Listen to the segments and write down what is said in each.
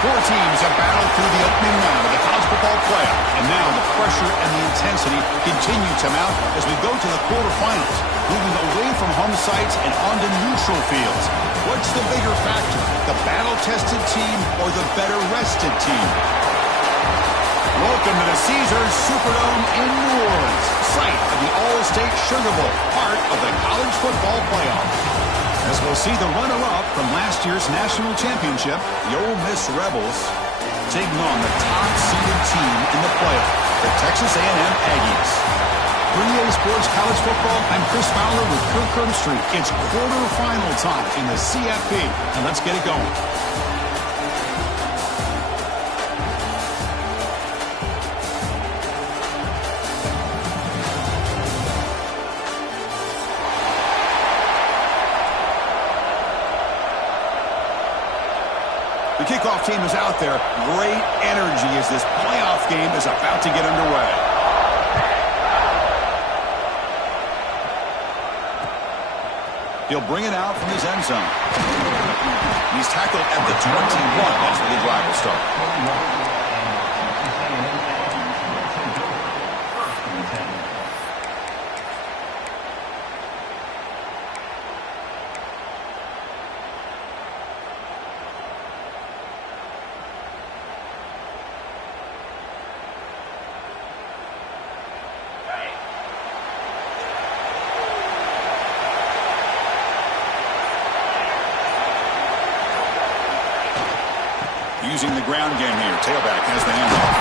Four teams have battled through the opening round of the college football playoff, and now the pressure and the intensity continue to mount as we go to the quarterfinals, moving away from home sites and onto neutral fields. What's the bigger factor, the battle-tested team or the better-rested team? Welcome to the Caesars Superdome in New Orleans, site of the All-State Sugar Bowl, part of the college football playoff. As we'll see the runner-up from last year's national championship, the Ole Miss Rebels, taking on the top-seeded team in the playoff, the Texas A&M Aggies. For EA Sports College Football, I'm Chris Fowler with Kirk Herbstreit. It's quarterfinal time in the CFP, and let's get it going. The kickoff team is out there. Great energy as this playoff game is about to get underway. He'll bring it out from his end zone. He's tackled at the 21. That's where the drive will start. Using the ground game here. Tailback has the handoff.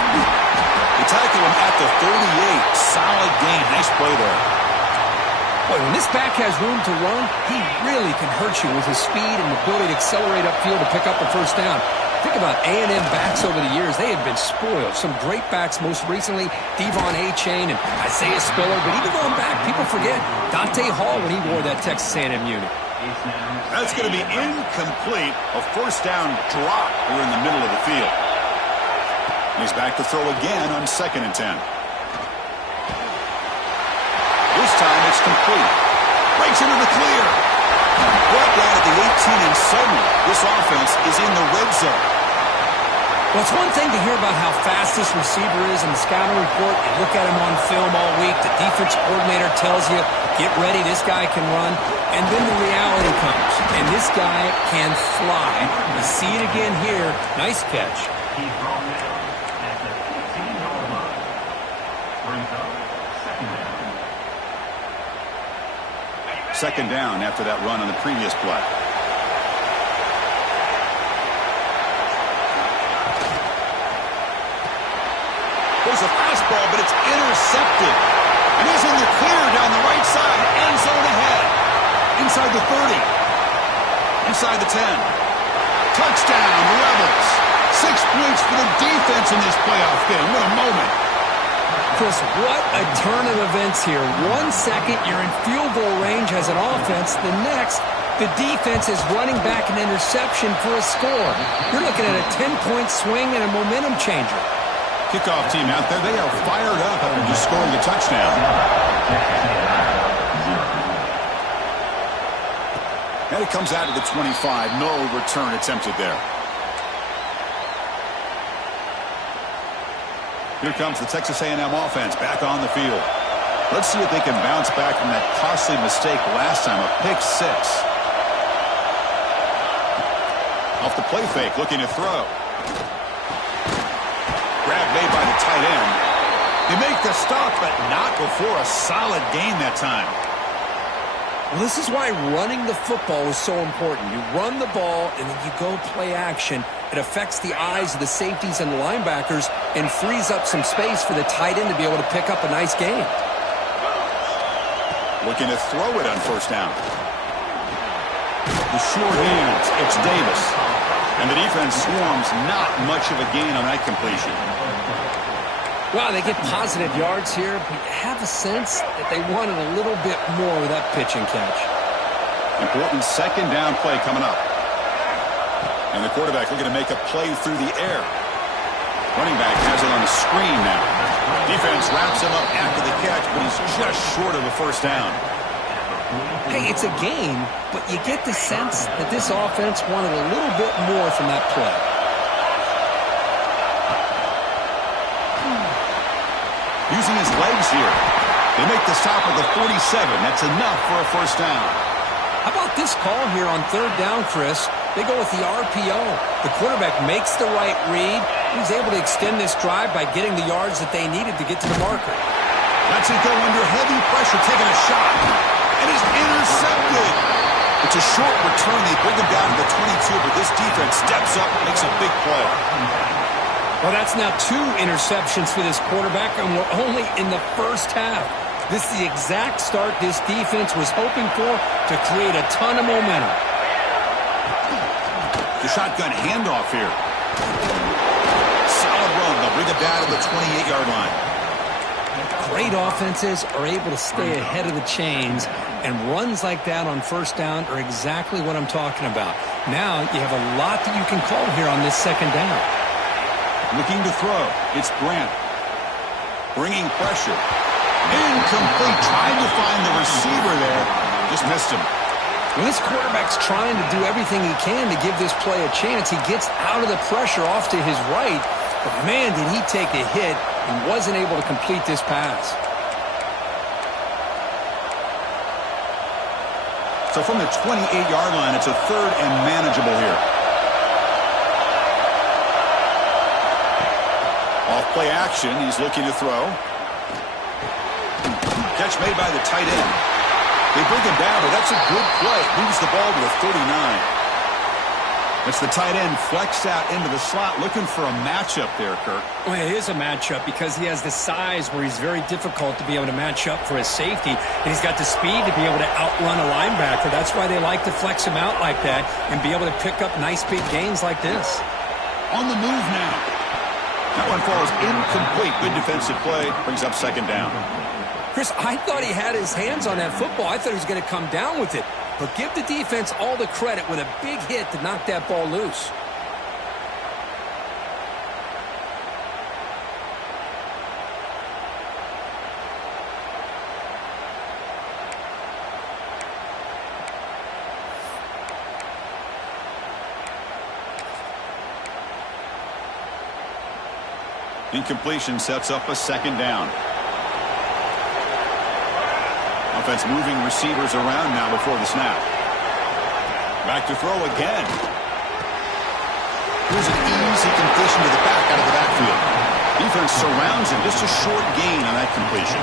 They tackle him at the 38. Solid gain. Nice play there. Boy, when this back has room to run, he really can hurt you with his speed and ability to accelerate upfield to pick up the first down. Think about A&M backs over the years. They have been spoiled. Some great backs, most recently Devon A-Chain and Isaiah Spiller. But even going back, people forget Dante Hall when he wore that Texas A&M unit. That's going to be incomplete. A first down drop here in the middle of the field. He's back to throw again on 2nd and 10. This time it's complete. Breaks into the clear. Brought down at the 18, and suddenly this offense is in the red zone. Well, it's one thing to hear about how fast this receiver is in the scouting report. You look at him on film all week. The defense coordinator tells you, get ready, this guy can run. And then the reality comes, and this guy can fly. You see it again here. Nice catch. Second down after that run on the previous play. There's a fastball, but it's intercepted. And he's in the clear down the right side. End zone ahead. Inside the 30. Inside the 10. Touchdown, Rebels. 6 points for the defense in this playoff game. What a moment. Chris, what a turn of events here. 1 second, you're in field goal range as an offense. The next, the defense is running back an interception for a score. You're looking at a 10-point swing and a momentum changer. Kickoff team out there, they are fired up after just scoring a touchdown. And it comes out to the 25. No return attempted there. Here comes the Texas A&M offense back on the field. Let's see if they can bounce back from that costly mistake last time, a pick 6. Off the play fake, looking to throw. Grab made by the tight end. They make the stop, but not before a solid gain that time. Well, this is why running the football is so important. You run the ball, and then you go play action. It affects the eyes of the safeties and the linebackers and frees up some space for the tight end to be able to pick up a nice gain. Looking to throw it on first down. The short hands, it's Davis. And the defense swarms, not much of a gain on that completion. Well, they get positive yards here, but you have a sense that they wanted a little bit more with that pitch and catch. Important second down play coming up. And the quarterback looking to make a play through the air. Running back has it on the screen now. Defense wraps him up after the catch, but he's just short of a first down. Hey, it's a gain, but you get the sense that this offense wanted a little bit more from that play. using his legs here. They make the stop at the 47. That's enough for a first down. How about this call here on third down, Chris? They go with the RPO. The quarterback makes the right read. He's able to extend this drive by getting the yards that they needed to get to the marker. Lets it go under heavy pressure, taking a shot. And is intercepted. It's a short return. They bring him down to the 22, but this defense steps up and makes a big play. Well, that's now 2 interceptions for this quarterback, and we're only in the first half. This is the exact start this defense was hoping for to create a ton of momentum. The shotgun handoff here. Solid run. They'll bring it down to the 28-yard line. Great offenses are able to stay ahead of the chains, and runs like that on first down are exactly what I'm talking about. Now you have a lot that you can call here on this second down. Looking to throw. It's Grant. Bringing pressure. Incomplete. Trying to find the receiver there. Just missed him. When this quarterback's trying to do everything he can to give this play a chance, he gets out of the pressure off to his right. But, man, did he take a hit and wasn't able to complete this pass. So from the 28-yard line, it's a third and manageable here. Off play action. He's looking to throw. Catch made by the tight end. They bring him down, but that's a good play. Moves the ball to the 39. That's the tight end flexed out into the slot, looking for a matchup there, Kirk. Well, it is a matchup because he has the size where he's very difficult to be able to match up for his safety, and he's got the speed to be able to outrun a linebacker. That's why they like to flex him out like that and be able to pick up nice big gains like this. On the move now. That one falls incomplete. Good defensive play. Brings up second down. Chris, I thought he had his hands on that football. I thought he was going to come down with it. But give the defense all the credit with a big hit to knock that ball loose. Incompletion sets up a second down. Offense moving receivers around now before the snap. Back to throw again. Here's an easy completion to the back out of the backfield. Defense surrounds him. Just a short gain on that completion.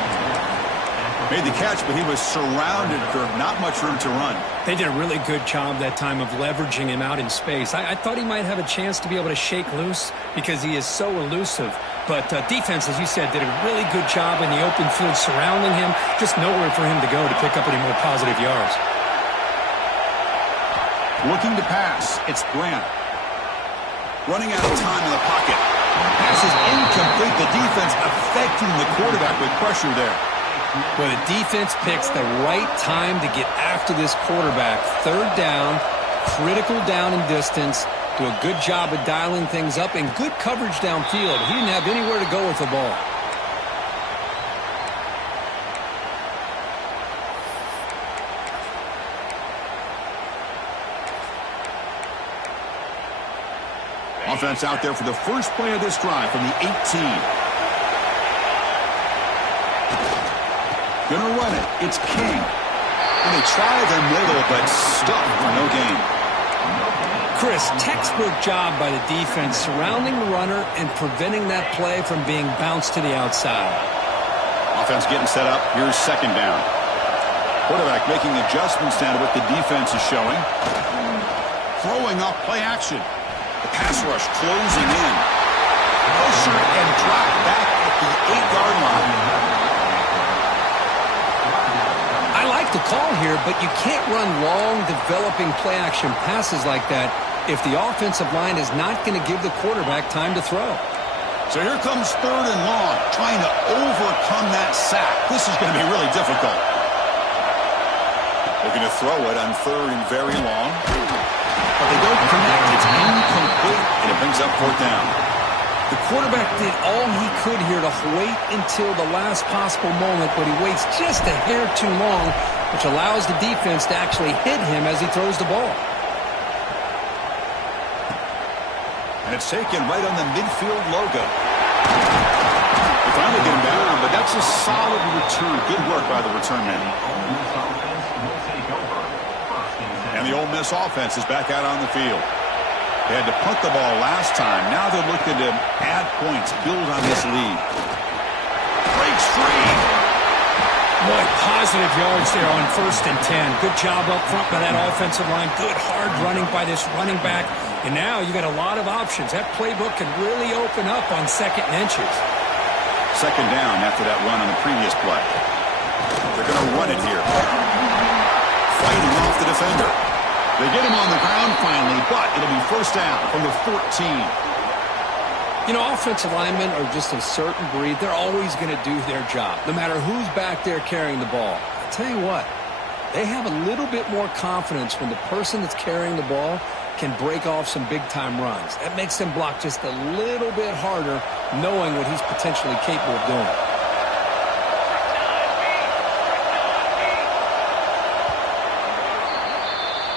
Made the catch, but he was surrounded, Kirk. Not much room to run. They did a really good job that time of leveraging him out in space. I thought he might have a chance to be able to shake loose because he is so elusive. But defense, as you said, did a really good job in the open field surrounding him. Just nowhere for him to go to pick up any more positive yards. Looking to pass. It's Grant. Running out of time in the pocket. Pass is incomplete. The defense affecting the quarterback with pressure there. Well, the defense picks the right time to get after this quarterback. Third down, critical down and distance. Do a good job of dialing things up and good coverage downfield. He didn't have anywhere to go with the ball. Offense out there for the first play of this drive from the 18. Gonna run it. It's King. And they try the middle, but stuck for no gain. Chris, textbook job by the defense surrounding the runner and preventing that play from being bounced to the outside. Offense getting set up. Here's second down. Quarterback making adjustments down to what the defense is showing. Throwing off play action. The pass rush closing in. Pressure and drop back at the 8-yard line. I like the call here, but you can't run long, developing play-action passes like that if the offensive line is not going to give the quarterback time to throw. So here comes third and long, trying to overcome that sack. This is going to be really difficult. Looking to throw it on third and very long. But they don't connect. It's incomplete, and it brings up fourth down. The quarterback did all he could here to wait until the last possible moment, but he waits just a hair too long, which allows the defense to actually hit him as he throws the ball. And it's taken right on the midfield logo. They finally get him down, but but that's a solid return. Good work by the return man. And the Ole Miss offense is back out on the field. They had to punt the ball last time. Now they're looking to add points, build on this lead. Breaks free. Boy, positive yards there on 1st and 10. Good job up front by that offensive line. Good hard running by this running back. And now you got a lot of options. That playbook can really open up on 2nd and inches. 2nd down after that run on the previous play. They're going to run it here. Fighting off the defender. They get him on the ground finally, but it'll be 1st down from the 14. You know, offensive linemen are just a certain breed. They're always going to do their job, no matter who's back there carrying the ball. I tell you what, they have a little bit more confidence when the person that's carrying the ball can break off some big-time runs. That makes them block just a little bit harder, knowing what he's potentially capable of doing.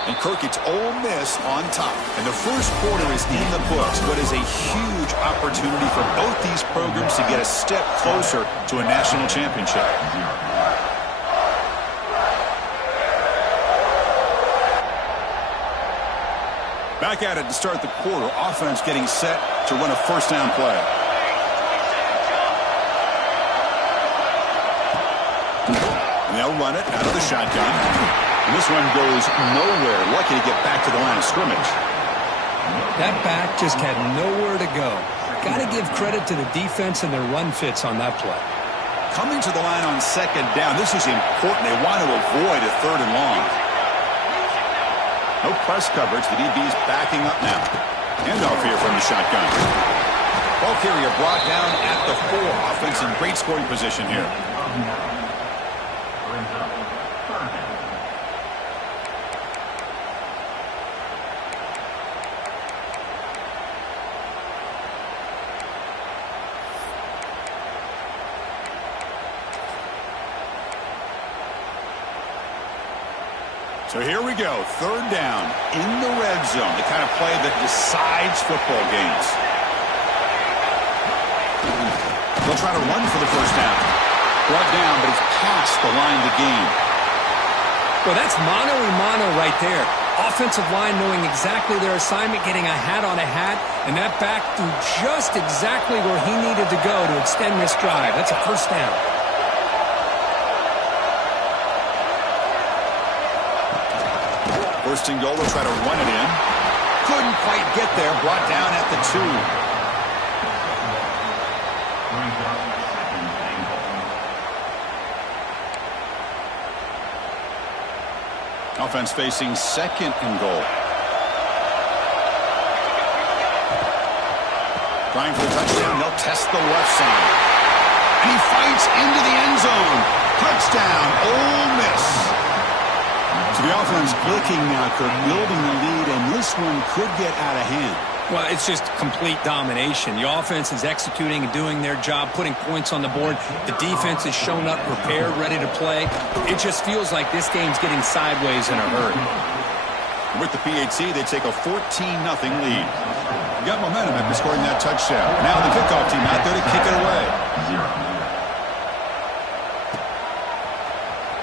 And Kirk, it's Ole Miss on top. And the first quarter is in the books, but is a huge opportunity for both these programs to get a step closer to a national championship. Back at it to start the quarter. Offense getting set to run a 1st down play. And they'll run it out of the shotgun. And this one goes nowhere. Lucky to get back to the line of scrimmage. That back just had nowhere to go. Got to give credit to the defense and their run fits on that play. Coming to the line on 2nd down. This is important. They want to avoid a 3rd and long. No press coverage. The DB's backing up now. Handoff here from the shotgun. Ball carrier brought down at the 4. Offense in great scoring position here. So here we go, 3rd down in the red zone, the kind of play that decides football games. They'll try to run for the 1st down. Brought down, but it's past the line to gain. Well, that's mano-a-mano right there. Offensive line knowing exactly their assignment, getting a hat on a hat, and that back threw just exactly where he needed to go to extend this drive. That's a 1st down. 1st and goal, they'll try to run it in. Couldn't quite get there, brought down at the 2. Offense facing 2nd and goal. Trying for the touchdown, they'll test the left side. And he fights into the end zone. Touchdown, Ole Miss. So the offense clicking now, Kirk, building the lead, and this one could get out of hand. Well, it's just complete domination. The offense is executing and doing their job, putting points on the board. The defense is shown up, prepared, ready to play. It just feels like this game's getting sideways in a hurry. With the PAT, they take a 14-0 lead. Got momentum after scoring that touchdown. Now the kickoff team out there to kick it away.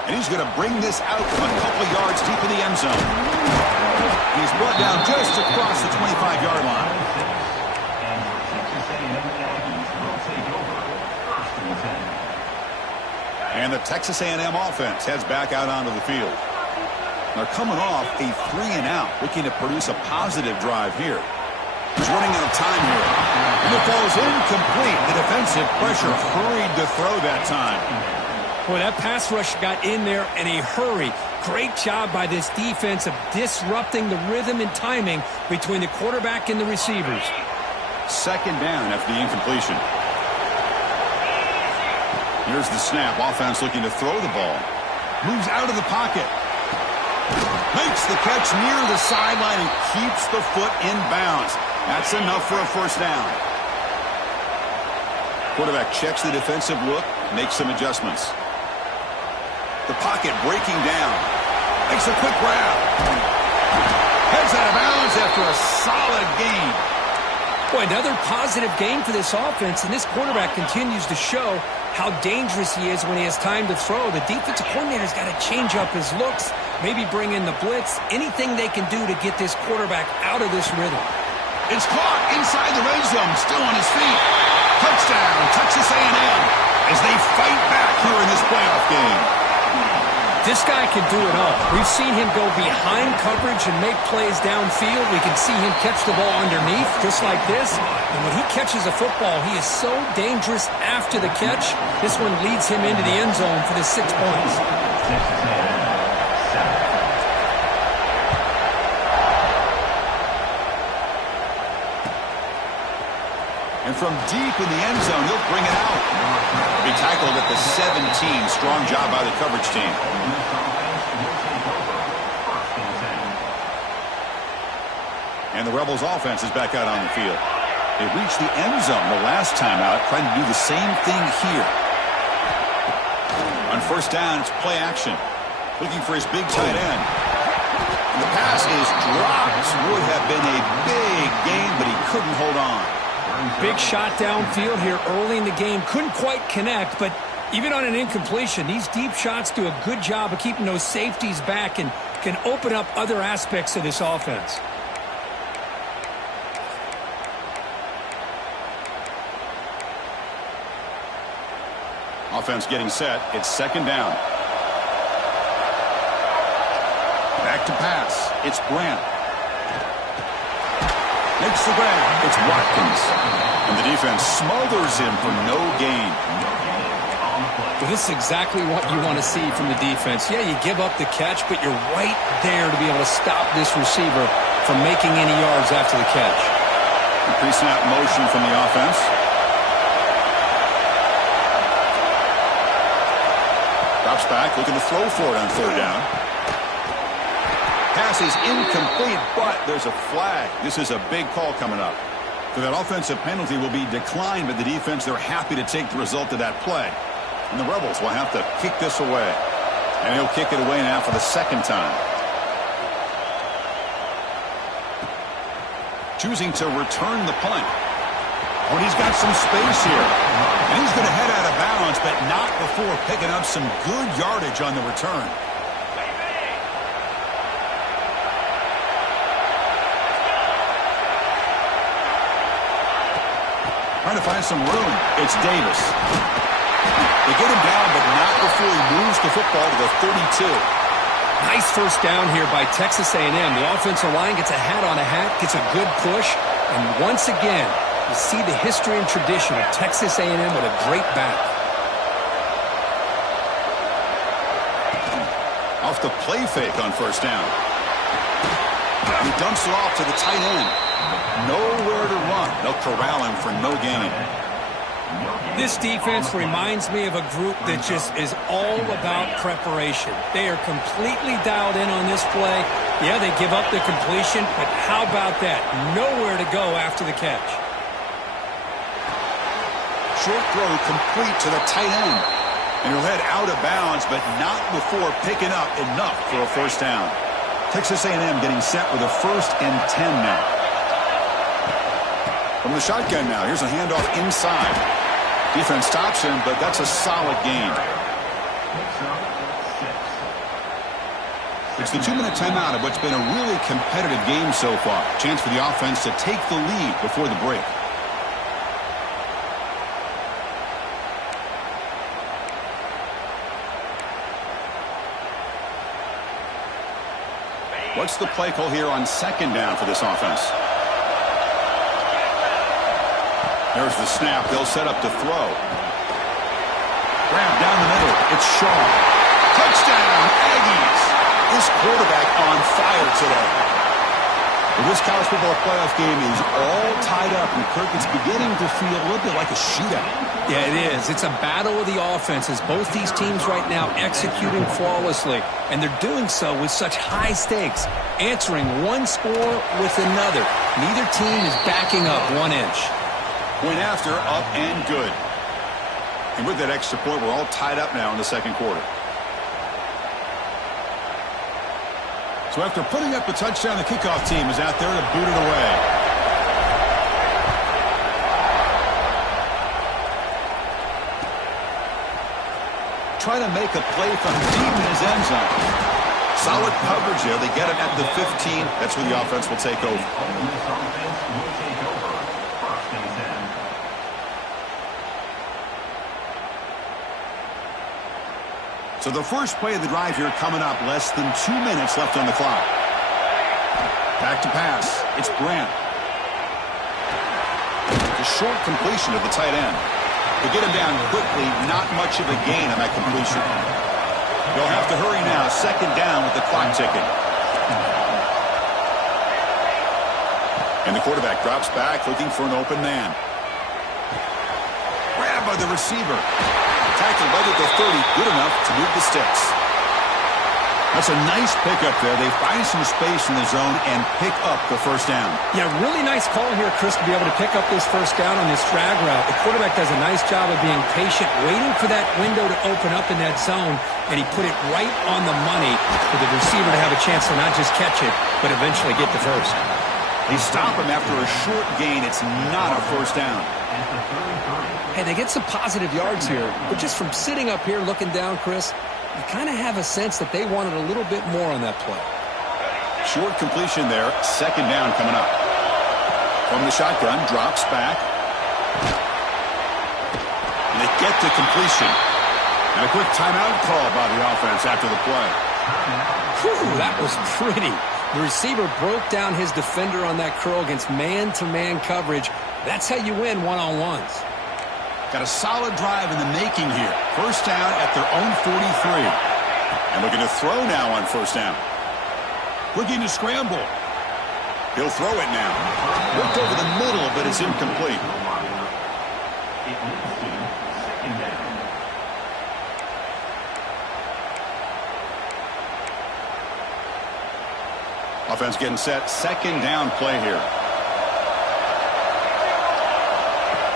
And he's going to bring this out from a couple of yards deep in the end zone. He's brought down just across the 25-yard line. And the Texas A&M offense heads back out onto the field. They're coming off a 3-and-out, looking to produce a positive drive here. He's running out of time here. And the ball is incomplete. The defensive pressure hurried to throw that time. Boy, that pass rush got in there in a hurry. Great job by this defense of disrupting the rhythm and timing between the quarterback and the receivers. 2nd down after the incompletion. Here's the snap. Offense looking to throw the ball. Moves out of the pocket. Makes the catch near the sideline and keeps the foot in bounds. That's enough for a 1st down. Quarterback checks the defensive look, makes some adjustments. The pocket breaking down. Makes a quick grab. Heads out of bounds after a solid gain. Boy, another positive game for this offense, and this quarterback continues to show how dangerous he is when he has time to throw. The defensive coordinator's got to change up his looks, maybe bring in the blitz, anything they can do to get this quarterback out of this rhythm. It's caught inside the red zone, still on his feet. Touchdown, Texas A&M, as they fight back here in this playoff game. This guy can do it all. We've seen him go behind coverage and make plays downfield. We can see him catch the ball underneath, just like this. And when he catches a football, he is so dangerous after the catch. This one leads him into the end zone for the 6 points. And from deep in the end zone, he'll bring it out. He tackled at the 17. Strong job by the coverage team. And the Rebels offense is back out on the field. They reached the end zone the last time out, trying to do the same thing here. On first down, it's play action. Looking for his big tight end. And the pass is dropped. Would have been a big game, but he couldn't hold on. Big shot downfield here early in the game. Couldn't quite connect, but even on an incompletion, these deep shots do a good job of keeping those safeties back and can open up other aspects of this offense. Offense getting set. It's second down. Back to pass. It's Brandt. Makes the grab. It's Watkins. And the defense smothers him for no gain. Well, this is exactly what you want to see from the defense. Yeah, you give up the catch, but you're right there to be able to stop this receiver from making any yards after the catch. Pre-snap motion from the offense. Drops back, looking to throw for it on third down. Pass is incomplete, but there's a flag. This is a big call coming up. So that offensive penalty will be declined by the defense. They're happy to take the result of that play. And the Rebels will have to kick this away. And he'll kick it away now for the second time. Choosing to return the punt. Oh, he's got some space here. And he's going to head out of bounds, but not before picking up some good yardage on the return. Trying to find some room. It's Davis. They get him down, but not before he moves the football to the 32. Nice first down here by Texas A&M. The offensive line gets a hat on a hat, gets a good push, and once again, you see the history and tradition of Texas A&M with a great back. Off the play fake on first down. He dumps it off to the tight end. Nowhere to run. They'll corral him for no gain. This defense reminds me of a group that just is all about preparation. They are completely dialed in on this play. Yeah, they give up the completion, but how about that? Nowhere to go after the catch. Short throw complete to the tight end. And he'll head out of bounds, but not before picking up enough for a first down. Texas A&M getting set with a 1st and 10 now. From the shotgun now, here's a handoff inside. Defense stops him, but that's a solid gain. It's the 2-minute timeout of what's been a really competitive game so far. Chance for the offense to take the lead before the break. What's the play call here on second down for this offense? There's the snap. They'll set up to throw. Grab down the middle. It's Shaw. Touchdown, Aggies. This quarterback on fire today. Well, this college football playoff game is all tied up, and Kirk, it's beginning to feel a little bit like a shootout. Yeah, it is. It's a battle of the offenses. Both these teams right now executing flawlessly, and they're doing so with such high stakes, answering one score with another. Neither team is backing up 1 inch. Point after, up and good. And with that extra point, we're all tied up now in the second quarter. So after putting up a touchdown, the kickoff team is out there to boot it away. try to make a play from deep in his end zone. Solid coverage there. They get it at the 15. That's where the offense will take over. So the first play of the drive here coming up. Less than 2 minutes left on the clock. Back to pass. It's Grant. The short completion of the tight end. To get him down quickly, not much of a gain on that completion. They'll have to hurry now. Second down with the clock ticking. And the quarterback drops back looking for an open man. Grabbed by the receiver. Tackled right at the 30, good enough to move the sticks. That's a nice pickup there. They find some space in the zone and pick up the first down. Yeah, really nice call here, Chris, to be able to pick up this first down on this drag route. The quarterback does a nice job of being patient, waiting for that window to open up in that zone, and he put it right on the money for the receiver to have a chance to not just catch it, but eventually get the first. They stop him after a short gain. It's not a first down. Hey, they get some positive yards here, but just from sitting up here looking down, Chris, you kind of have a sense that they wanted a little bit more on that play. Short completion there. Second down coming up. From the shotgun, drops back. And they get to completion. And a quick timeout call by the offense after the play. Whew, that was pretty. The receiver broke down his defender on that curl against man-to-man coverage. That's how you win one-on-ones. Got a solid drive in the making here. First down at their own 43. And looking to throw now on first down. Looking to scramble. He'll throw it now. Looked over the middle, but it's incomplete. Offense getting set. Second down play here.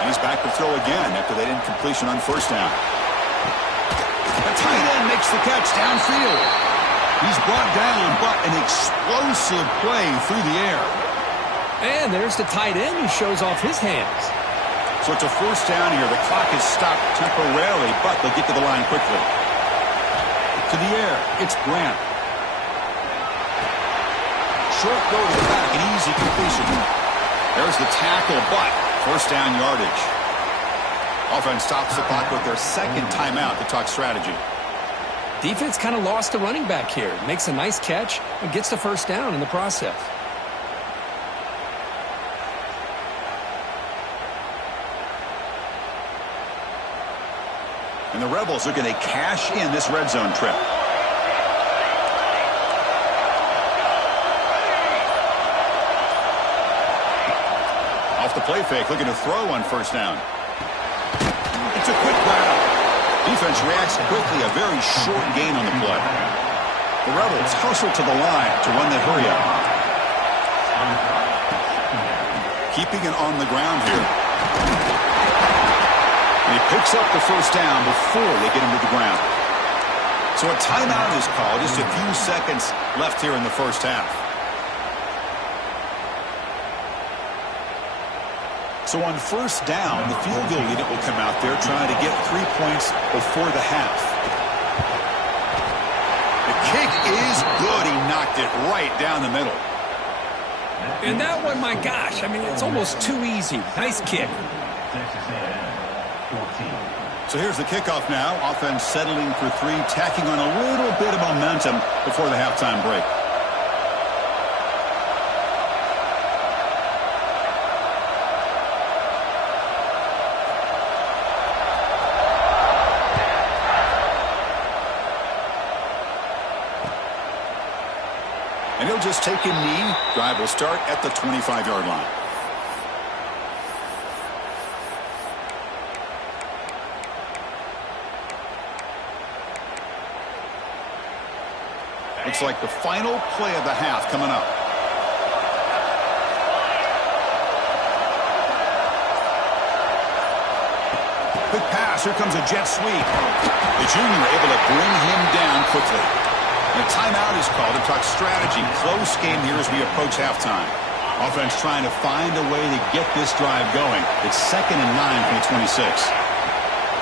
And he's back to throw again after that incompletion on first down. The tight end makes the catch downfield. He's brought down, but an explosive play through the air. And there's the tight end who shows off his hands. So it's a first down here. The clock is stopped temporarily, but they'll get to the line quickly. To the air, it's Grant. Short go to the back, an easy completion. There's the tackle, but first down yardage. Offense stops the clock with their second timeout to talk strategy. Defense kind of lost the running back here. Makes a nice catch and gets the first down in the process. And the Rebels are going to cash in this red zone trip. Off the play fake, looking to throw on first down. It's a quick grab. Defense reacts quickly, a very short gain on the play. The Rebels hustle to the line to run the hurry up. Keeping it on the ground here. And he picks up the first down before they get him to the ground. So a timeout is called. Just a few seconds left here in the first half. So on first down, the field goal unit will come out there trying to get 3 points before the half. The kick is good. He knocked it right down the middle. And that one, my gosh, I mean, it's almost too easy. Nice kick. So here's the kickoff now. Offense settling for three, tacking on a little bit of momentum before the halftime break. And he'll just take a knee. Drive will start at the 25-yard line. Looks like the final play of the half coming up. Quick pass. Here comes a jet sweep. The junior able to bring him down quickly. And a timeout is called to talk strategy. Close game here as we approach halftime. Offense trying to find a way to get this drive going. It's 2nd and 9 from the 26.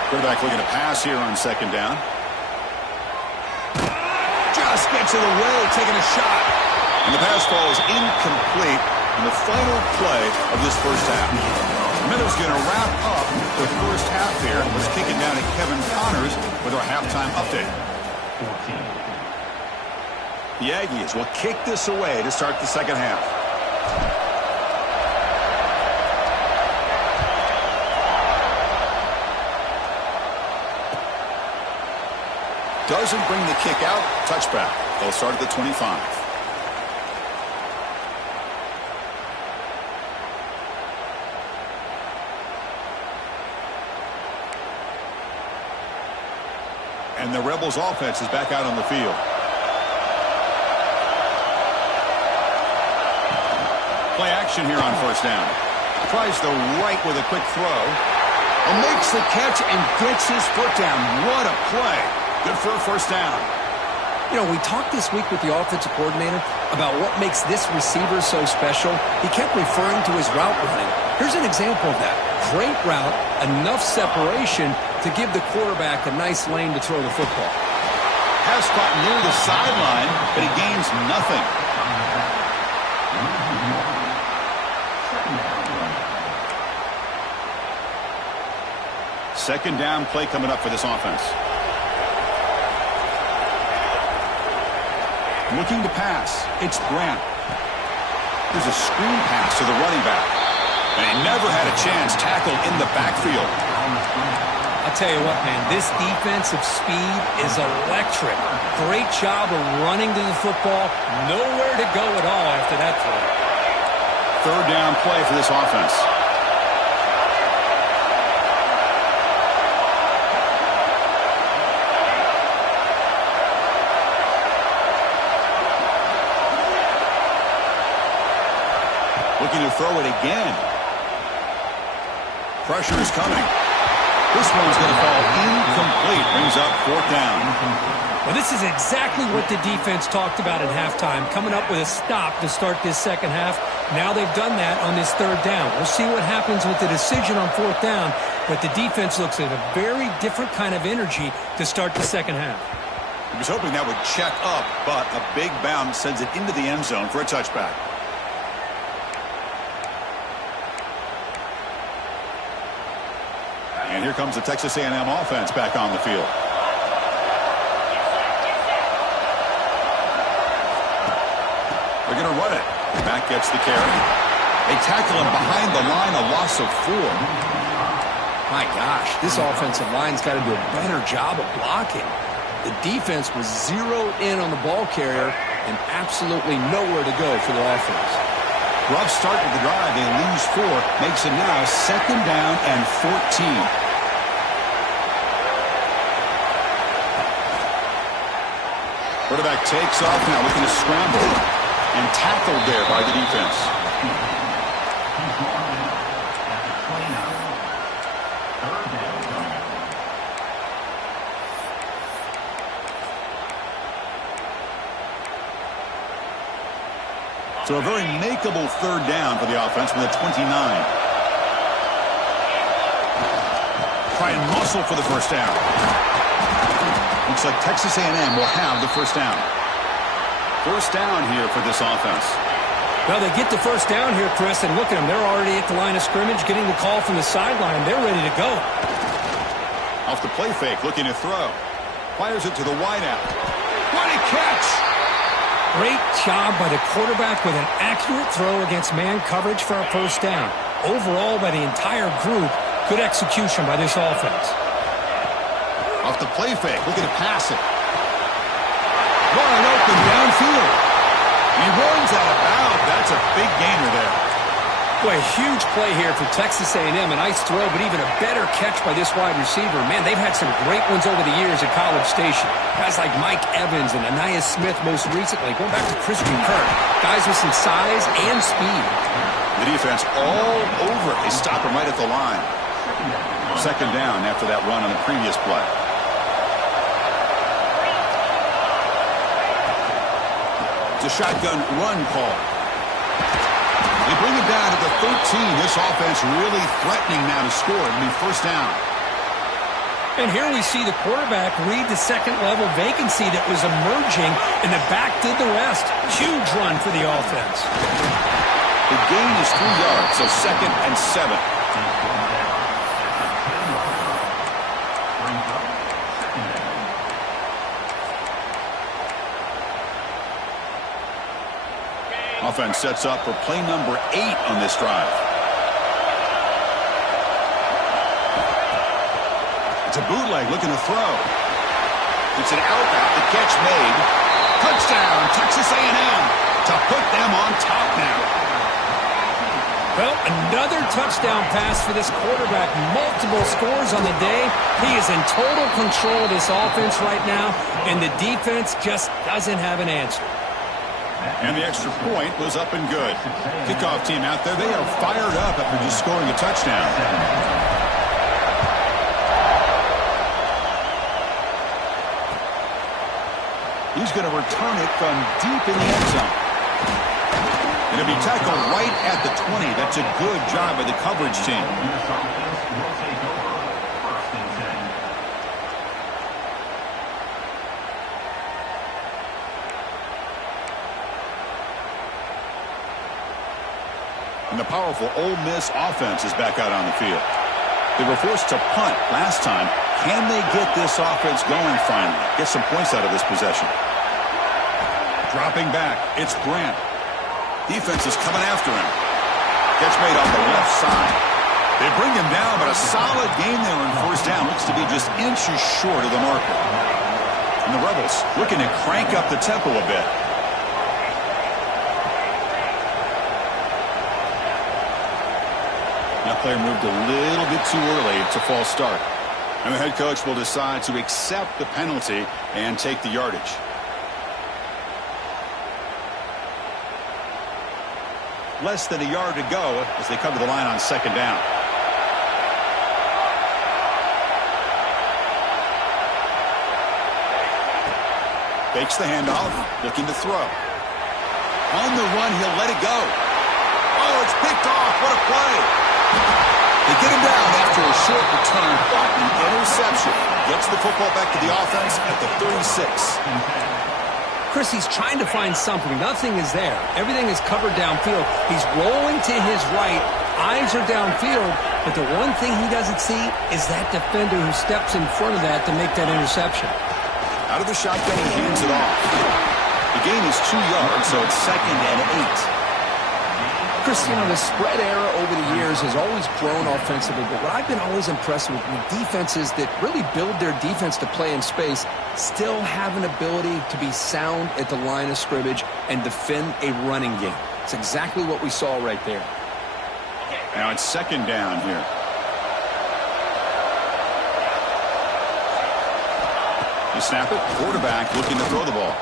Quarterback looking to pass here on second down. gets in the way, taking a shot. And the pass falls incomplete in the final play of this first half. Miller's going to wrap up the first half here. Let's kick it down to Kevin Connors with our halftime update. The Aggies will kick this away to start the second half. Doesn't bring the kick out. Touchback. They'll start at the 25. And the Rebels offense is back out on the field. Play action here on first down. Tries the right with a quick throw. And makes the catch and gets his foot down. What a play. Good for a first down. You know, we talked this week with the offensive coordinator about what makes this receiver so special. He kept referring to his route running. Here's an example of that. Great route, enough separation to give the quarterback a nice lane to throw the football. Pass caught near the sideline, but he gains nothing. Second down play coming up for this offense. Looking to pass. It's Grant. There's a screen pass to the running back. And he never had a chance tackled in the backfield. I'll tell you what, man, this defensive speed is electric. Great job of running to the football. Nowhere to go at all after that throw. Third down play for this offense. Looking to throw it again. Pressure is coming. This one's going to fall incomplete. Brings up fourth down. Well, this is exactly what the defense talked about at halftime, coming up with a stop to start this second half. Now they've done that on this third down. We'll see what happens with the decision on fourth down, but the defense looks at a very different kind of energy to start the second half. He was hoping that would check up, but a big bounce sends it into the end zone for a touchback. And here comes the Texas A&M offense back on the field. They're going to run it. Back gets the carry. They tackle him behind the line, a loss of 4. My gosh, this offensive line's got to do a better job of blocking. The defense was zeroed in on the ball carrier and absolutely nowhere to go for the offense. Rough start to the drive. They lose 4. Makes it now second down and 14. Quarterback takes off now, looking to scramble, and tackled there by the defense. So a very makeable third down for the offense with a 29. Try and muscle for the first down. Looks like Texas A&M will have the first down. First down here for this offense. Well, they get the first down here, Chris, and look at them. They're already at the line of scrimmage, getting the call from the sideline. They're ready to go. Off the play fake, looking to throw. Fires it to the wideout. What a catch! Great job by the quarterback with an accurate throw against man coverage for a first down. Overall, by the entire group, good execution by this offense. Off the play fake, looking to pass it. Wide open downfield. He runs out of bounds. That's a big gainer there. Boy, a huge play here for Texas A&M. A nice throw, but even a better catch by this wide receiver. Man, they've had some great ones over the years at College Station. Guys like Mike Evans and Anais Smith most recently, going back to Christian Kirk. Guys with some size and speed. The defense all over it. They stop him right at the line. Second down after that run on the previous play. It's a shotgun run call. They bring it down to the 13. This offense really threatening now to score. It'll be first down. And here we see the quarterback read the second-level vacancy that was emerging, and the back did the rest. Huge run for the offense. The gain is 3 yards, so 2nd and 7. Offense sets up for play number 8 on this drive. It's a bootleg looking to throw. It's an out route, the catch made. Touchdown, Texas A&M to put them on top now. Well, another touchdown pass for this quarterback. Multiple scores on the day. He is in total control of this offense right now, and the defense just doesn't have an answer. And the extra point was up and good. Kickoff team out there, they are fired up after just scoring a touchdown. He's going to return it from deep in the end zone. It'll be tackled right at the 20. That's a good job by the coverage team. And the powerful Ole Miss offense is back out on the field. They were forced to punt last time. Can they get this offense going finally? Get some points out of this possession. Dropping back, it's Brant. Defense is coming after him. Catch made on the left side. They bring him down, but a solid game there on first down. Looks to be just inches short of the marker. And the Rebels looking to crank up the tempo a bit. That player moved a little bit too early. It's a false start. And the head coach will decide to accept the penalty and take the yardage. Less than a yard to go as they come to the line on second down. Fakes the handoff, looking to throw. On the run, he'll let it go. Oh, it's picked off. What a play. They get him down after a short return, but an interception gets the football back to the offense at the 36. Chris, he's trying to find something. Nothing is there. Everything is covered downfield. He's rolling to his right. Eyes are downfield. But the one thing he doesn't see is that defender who steps in front of that to make that interception. Out of the shotgun, he hands it off. The gain is 2 yards, so it's 2nd and 8. Chris, you know, the spread era over the years has always grown offensively, but what I've been always impressed with defenses that really build their defense to play in space still have an ability to be sound at the line of scrimmage and defend a running game. It's exactly what we saw right there. Now it's second down here. You snap it, quarterback looking to throw the ball.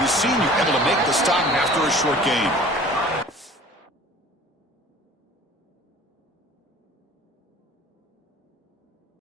The senior able to make the stop after a short gain.